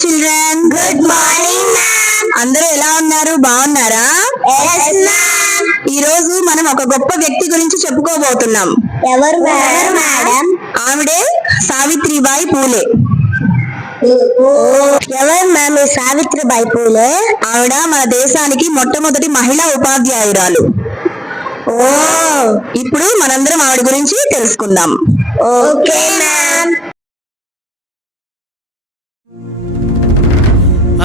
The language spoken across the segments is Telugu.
చిల్డ్రన్ గుడ్ మార్నింగ్ మ్యామ్ అందరూ ఎలా ఉన్నారు? బాగున్నారా? ఈ రోజు మనం ఒక గొప్ప వ్యక్తి గురించి చెప్పుకోబోతున్నాం. ఎవరు మేడం? ఆవిడే సావిత్రిబాయి పూలే. ఎవరు మ్యామ్ ఈ సావిత్రిబాయి పూలే? ఆవిడ మన దేశానికి మొట్టమొదటి మహిళా ఉపాధ్యాయురాలు. ఓ. ఇప్పుడు మనందరం ఆవిడ గురించి తెలుసుకుందాం. ఓకే మ్యామ్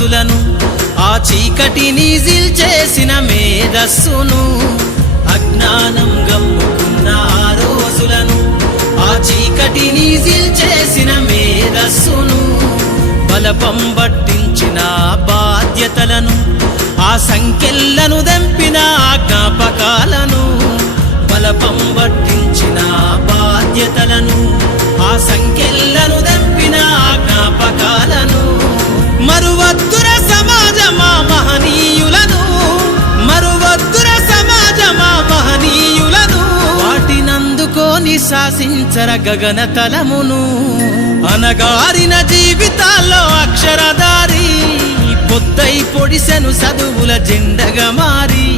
మనసులను ఆ చీకటిని చేసిన మేధస్సును అజ్ఞానం గమ్ముకున్న ఆ రోజులను ఆ చీకటిని చేసిన మేధస్సును బలపం పట్టించిన బాధ్యతలను ఆ సంఖ్యలను దంపిన జ్ఞాపకాలను బలపం పట్టించిన బాధ్యతలను శాసించర గగన తలమును. అనగారిన జీవితాల్లో అక్షరదారి పొద్దై పొడిసెను చదువుల జెండగా మారి.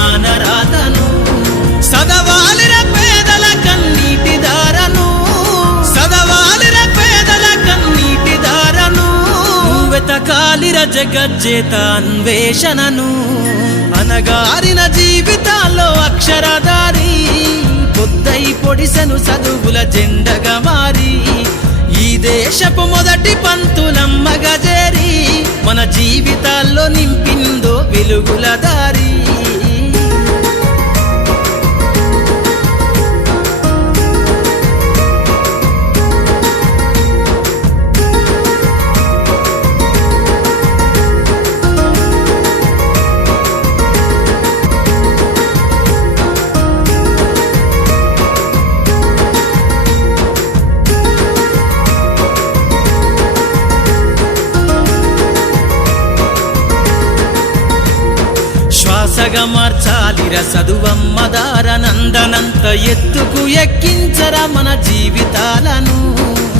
జగజ్జేత అన్వేషణను అనగారిన జీవితాల్లో అక్షరధారి పొద్దై పొడిసెను చదువుల జెండగా మారి ఈ దేశపు మొదటి పంతులమ్మగా చేరి మన జీవితాల్లో నింపిందో వెలుగుల దారి. శ్వాసగా మార్చాలిర చదువమ్మ దారనందనంత ఎత్తుకు ఎక్కించర మన జీవితాలను.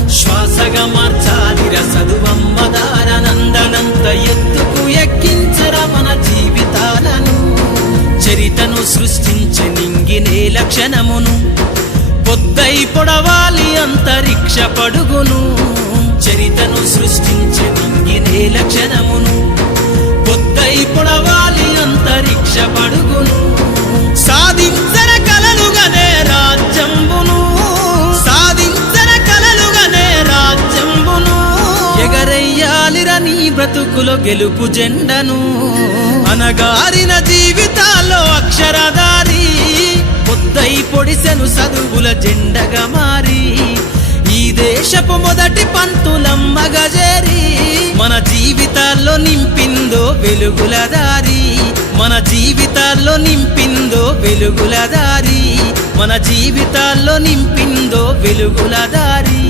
శ్వాసగా మార్చాలిర చదువమ్మ దారనందనంత ఎత్తుకు ఎక్కించర మన జీవితాలను. చరితను సృష్టించే నింగినే లక్షణమును. పొద్దై పొడవాలి అంతరిక్ష పడుగును. చరితను సృష్టించే బ్రతుకులో గెలుపు జెండను అనగారిన జీవితాల్లో అక్షరదారి పొద్దై పొడిసెను చదువుల జెండగా మారి ఈ దేశపు మొదటి పంతులమ్మగా చేరి మన జీవితాల్లో నింపిందో వెలుగుల దారి మన జీవితాల్లో నింపిందో వెలుగుల దారి మన జీవితాల్లో నింపిందో వెలుగుల దారి.